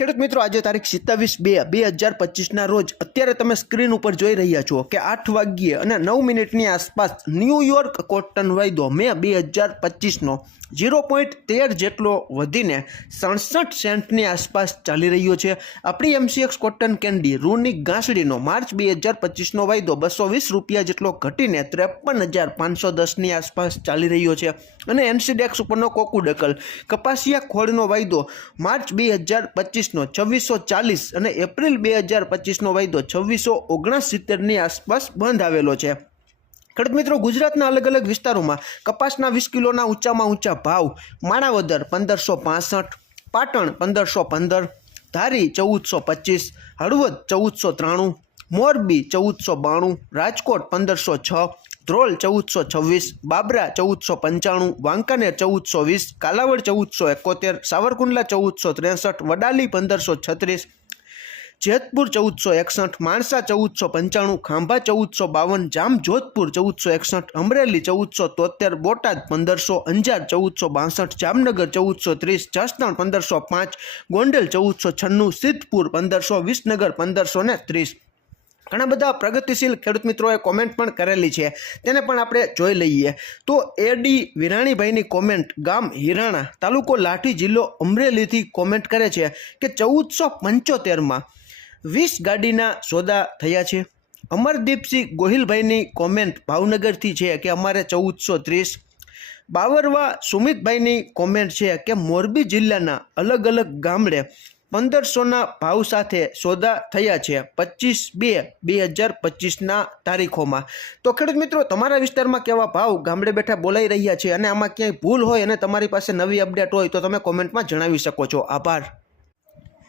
ખેડૂત મિત્રો, આજે તારીખ સિત્તાવીસ બે બે હજાર પચીસના રોજ અત્યારે તમે સ્ક્રીન ઉપર જોઈ રહ્યા છો કે આઠ વાગ્યે અને નવ મિનિટની આસપાસ ન્યૂયોર્ક કોટન વાયદો મે બે હજાર પચીસનો ઝીરો પોઈન્ટ તેર જેટલો વધીને સડસઠ સેન્ટની આસપાસ ચાલી રહ્યો છે. આપણી એમસીએક્સ કોટન કેન્ડી રૂની ગાંસડીનો માર્ચ બે હજાર પચીસનો વાયદો બસો વીસ રૂપિયા જેટલો ઘટીને ત્રેપન હજાર પાંચસો દસની આસપાસ ચાલી રહ્યો છે અને એનસીડેક્સ ઉપરનો કોકુડકલ કપાસિયા ખોળનો વાયદો માર્ચ બે હજાર પચીસનો છવ્વીસો ચાલીસ અને એપ્રિલ બે હજાર પચીસનો વાયદો છવ્વીસો ઓગણસિત્તેરની આસપાસ બંધ આવેલો છે. ખેડૂત મિત્રો, ગુજરાતના અલગ અલગ વિસ્તારોમાં કપાસના વીસ કિલોના ઊંચામાં ઊંચા ભાવ, માણાવદર પંદરસો પાસઠ, પાટણ પંદરસો પંદર, ધારી ચૌદસો પચીસ, હળવદ ચૌદસો ત્રાણું, મોરબી ચૌદસો બાણું, રાજકોટ પંદરસો છ ધ્રોલ ચૌદસો છવ્વીસ, બાબરા ચૌદસો પંચાણું, વાંકાનેર ચૌદસો વીસ, કાલાવડ ચૌદસો એકોતેર, સાવરકુંડલા ચૌદસો ત્રેસઠ, વડાલી પંદરસો છત્રીસ, જેતપુર ચૌદસો એકસઠ, માણસા ચૌદસો પંચાણું, ખાંભા ચૌદસો બાવન, જામજોધપુર ચૌદસો એકસઠ, અમરેલી ચૌદસો તોતેર, બોટાદ પંદરસો, અંજાર ચૌદસો બાસઠ, જામનગર ચૌદસો ત્રીસ, જસદણ પંદરસો પાંચ, ગોંડલ ચૌદસો છન્નું, સિદ્ધપુર પંદરસો, વિસનગર પંદરસો ને ત્રીસ. ઘણા બધા પ્રગતિશીલ ખેડૂત મિત્રોએ કોમેન્ટ પણ કરેલી છે. તેને પણ આપણે જોઈ લઈએ. તો એડી વિરાણીભાઈની કોમેન્ટ ગામ હિરાણા તાલુકો લાઠી જિલ્લો અમરેલીથી કોમેન્ટ કરે છે કે ચૌદસો પંચોતેરમાં વીસ ગાડીના સોદા થયા છે. અમરદીપસિંહ ગોહિલભાઈની કોમેન્ટ ભાવનગરથી છે કે અમારે ચૌદસો ત્રીસ. બાવરવા સુમિતભાઈની કોમેન્ટ છે કે મોરબી જિલ્લાના અલગ અલગ ગામડે પંદરસોના ભાવ સાથે સોદા થયા છે પચીસ બે બે હજાર પચીસના તારીખોમાં. તો ખેડૂત મિત્રો, તમારા વિસ્તારમાં કેવા ભાવ ગામડે બેઠા બોલાઈ રહ્યા છે અને આમાં ક્યાંય ભૂલ હોય અને તમારી પાસે નવી અપડેટ હોય તો તમે કોમેન્ટમાં જણાવી શકો છો. આભાર.